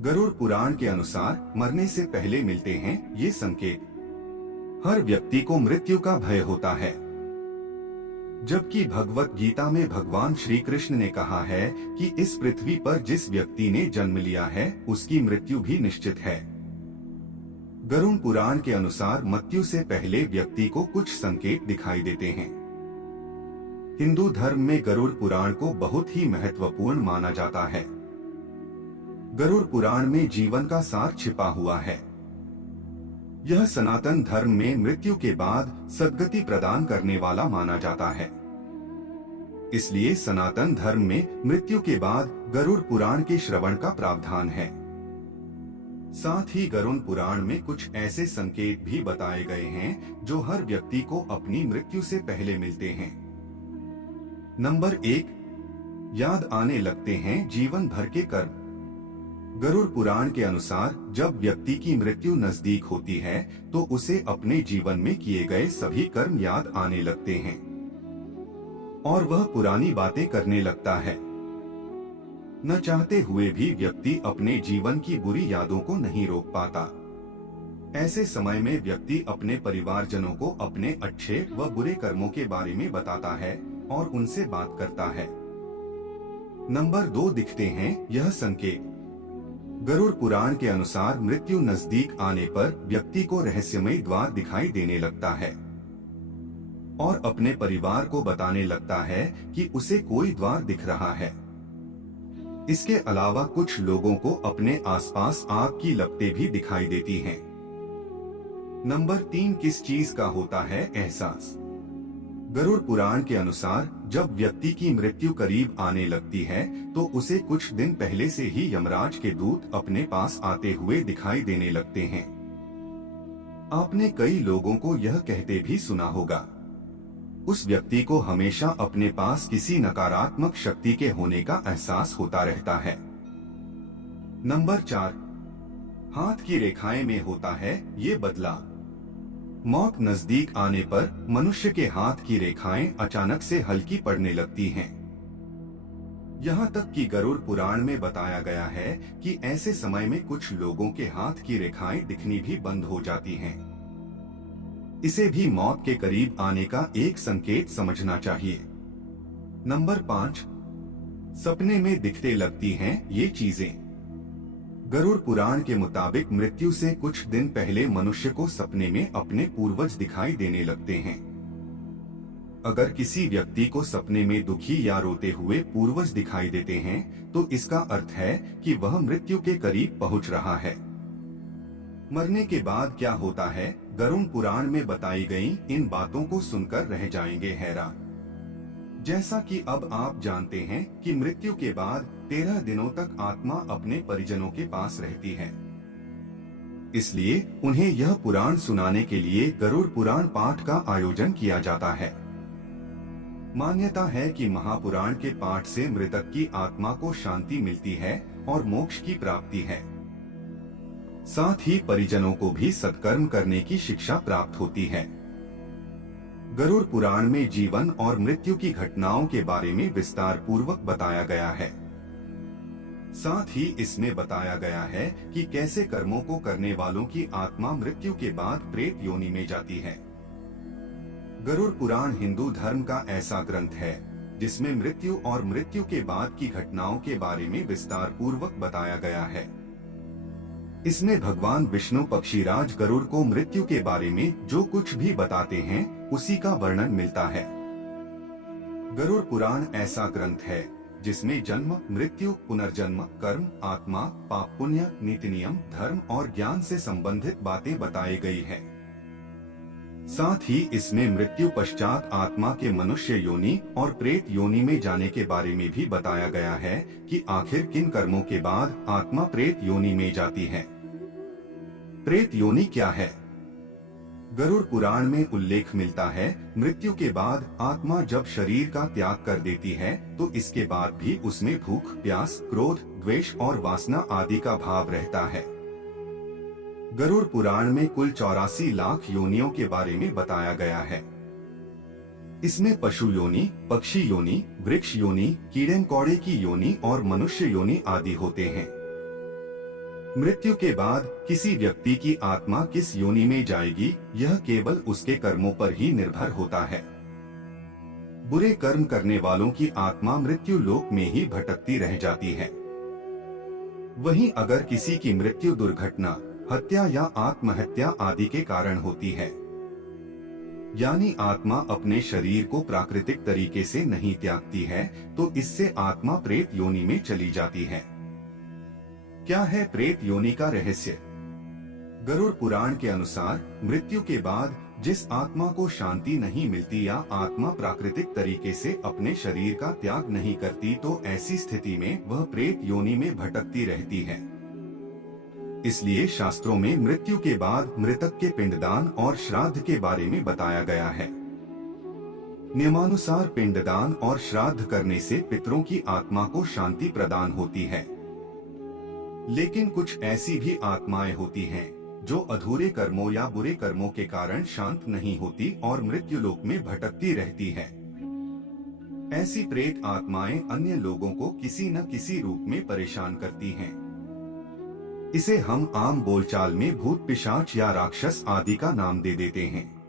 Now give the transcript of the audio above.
गरुड़ पुराण के अनुसार मरने से पहले मिलते हैं ये संकेत। हर व्यक्ति को मृत्यु का भय होता है, जबकि भगवत गीता में भगवान श्री कृष्ण ने कहा है कि इस पृथ्वी पर जिस व्यक्ति ने जन्म लिया है उसकी मृत्यु भी निश्चित है। गरुड़ पुराण के अनुसार मृत्यु से पहले व्यक्ति को कुछ संकेत दिखाई देते हैं। हिंदू धर्म में गरुड़ पुराण को बहुत ही महत्वपूर्ण माना जाता है। गरुड़ पुराण में जीवन का सार छिपा हुआ है। यह सनातन धर्म में मृत्यु के बाद सद्गति प्रदान करने वाला माना जाता है। इसलिए सनातन धर्म में मृत्यु के बाद गरुड़ पुराण के श्रवण का प्रावधान है। साथ ही गरुड़ पुराण में कुछ ऐसे संकेत भी बताए गए हैं जो हर व्यक्ति को अपनी मृत्यु से पहले मिलते हैं। नंबर 1, याद आने लगते हैं जीवन भर के कर्म। गरुड़ पुराण के अनुसार जब व्यक्ति की मृत्यु नजदीक होती है तो उसे अपने जीवन में किए गए सभी कर्म याद आने लगते हैं और वह पुरानी बातें करने लगता है। न चाहते हुए भी व्यक्ति अपने जीवन की बुरी यादों को नहीं रोक पाता। ऐसे समय में व्यक्ति अपने परिवारजनों को अपने अच्छे व बुरे कर्मों के बारे में बताता है और उनसे बात करता है। नंबर 2, दिखते हैं यह संकेत। गरुड़ पुराण के अनुसार मृत्यु नजदीक आने पर व्यक्ति को रहस्यमय द्वार दिखाई देने लगता है और अपने परिवार को बताने लगता है कि उसे कोई द्वार दिख रहा है। इसके अलावा कुछ लोगों को अपने आसपास आग की लपटें भी दिखाई देती हैं। नंबर 3, किस चीज का होता है एहसास। गरुड़ पुराण के अनुसार जब व्यक्ति की मृत्यु करीब आने लगती है तो उसे कुछ दिन पहले से ही यमराज के दूत अपने पास आते हुए दिखाई देने लगते हैं। आपने कई लोगों को यह कहते भी सुना होगा, उस व्यक्ति को हमेशा अपने पास किसी नकारात्मक शक्ति के होने का एहसास होता रहता है। नंबर 4, हाथ की रेखाएं में होता है ये बदलाव। मौत नजदीक आने पर मनुष्य के हाथ की रेखाएं अचानक से हल्की पड़ने लगती हैं। यहाँ तक कि गरुड़ पुराण में बताया गया है कि ऐसे समय में कुछ लोगों के हाथ की रेखाएं दिखनी भी बंद हो जाती हैं। इसे भी मौत के करीब आने का एक संकेत समझना चाहिए। नंबर 5, सपने में दिखने लगती हैं ये चीजें। गरुड़ पुराण के मुताबिक मृत्यु से कुछ दिन पहले मनुष्य को सपने में अपने पूर्वज दिखाई देने लगते हैं। अगर किसी व्यक्ति को सपने में दुखी या रोते हुए पूर्वज दिखाई देते हैं तो इसका अर्थ है कि वह मृत्यु के करीब पहुंच रहा है। मरने के बाद क्या होता है, गरुड़ पुराण में बताई गई इन बातों को सुनकर रह जाएंगे हैरान। जैसा कि अब आप जानते हैं कि मृत्यु के बाद 13 दिनों तक आत्मा अपने परिजनों के पास रहती है। इसलिए उन्हें यह पुराण सुनाने के लिए गरुड़ पुराण पाठ का आयोजन किया जाता है। मान्यता है कि महापुराण के पाठ से मृतक की आत्मा को शांति मिलती है और मोक्ष की प्राप्ति है। साथ ही परिजनों को भी सत्कर्म करने की शिक्षा प्राप्त होती है। गरुड़ पुराण में जीवन और मृत्यु की घटनाओं के बारे में विस्तार पूर्वक बताया गया है। साथ ही इसमें बताया गया है कि कैसे कर्मों को करने वालों की आत्मा मृत्यु के बाद प्रेत योनि में जाती है। गरुड़ पुराण हिंदू धर्म का ऐसा ग्रंथ है जिसमें मृत्यु और मृत्यु के बाद की घटनाओं के बारे में विस्तार पूर्वक बताया गया है। इसमें भगवान विष्णु पक्षीराज गरुड़ को मृत्यु के बारे में जो कुछ भी बताते हैं उसी का वर्णन मिलता है। गरुड़ पुराण ऐसा ग्रंथ है जिसमें जन्म, मृत्यु, पुनर्जन्म, कर्म, आत्मा, पाप पुण्य, नीति नियम, धर्म और ज्ञान से संबंधित बातें बताई गई है। साथ ही इसमें मृत्यु पश्चात आत्मा के मनुष्य योनि और प्रेत योनि में जाने के बारे में भी बताया गया है कि आखिर किन कर्मों के बाद आत्मा प्रेत योनि में जाती है। प्रेत योनि क्या है? गरुड़ पुराण में उल्लेख मिलता है, मृत्यु के बाद आत्मा जब शरीर का त्याग कर देती है तो इसके बाद भी उसमें भूख, प्यास, क्रोध, द्वेष और वासना आदि का भाव रहता है। गरुड़ पुराण में कुल 84 लाख योनियों के बारे में बताया गया है। इसमें पशु योनि, पक्षी योनि, वृक्ष योनि, कीड़े कौड़े की योनि और मनुष्य योनि आदि होते हैं। मृत्यु के बाद किसी व्यक्ति की आत्मा किस योनि में जाएगी, यह केवल उसके कर्मों पर ही निर्भर होता है। बुरे कर्म करने वालों की आत्मा मृत्यु लोक में ही भटकती रह जाती है। वहीं अगर किसी की मृत्यु दुर्घटना, हत्या या आत्महत्या आदि के कारण होती है, यानी आत्मा अपने शरीर को प्राकृतिक तरीके से नहीं त्यागती है, तो इससे आत्मा प्रेत योनि में चली जाती है। क्या है प्रेत योनि का रहस्य? गरुड़ पुराण के अनुसार मृत्यु के बाद जिस आत्मा को शांति नहीं मिलती या आत्मा प्राकृतिक तरीके से अपने शरीर का त्याग नहीं करती, तो ऐसी स्थिति में वह प्रेत योनि में भटकती रहती है। इसलिए शास्त्रों में मृत्यु के बाद मृतक के पिंडदान और श्राद्ध के बारे में बताया गया है। नियमानुसार पिंडदान और श्राद्ध करने से पितरों की आत्मा को शांति प्रदान होती है। लेकिन कुछ ऐसी भी आत्माएं होती हैं जो अधूरे कर्मों या बुरे कर्मों के कारण शांत नहीं होती और मृत्यु लोक में भटकती रहती है। ऐसी प्रेत आत्माएं अन्य लोगों को किसी न किसी रूप में परेशान करती हैं। इसे हम आम बोलचाल में भूत पिशाच या राक्षस आदि का नाम दे देते हैं।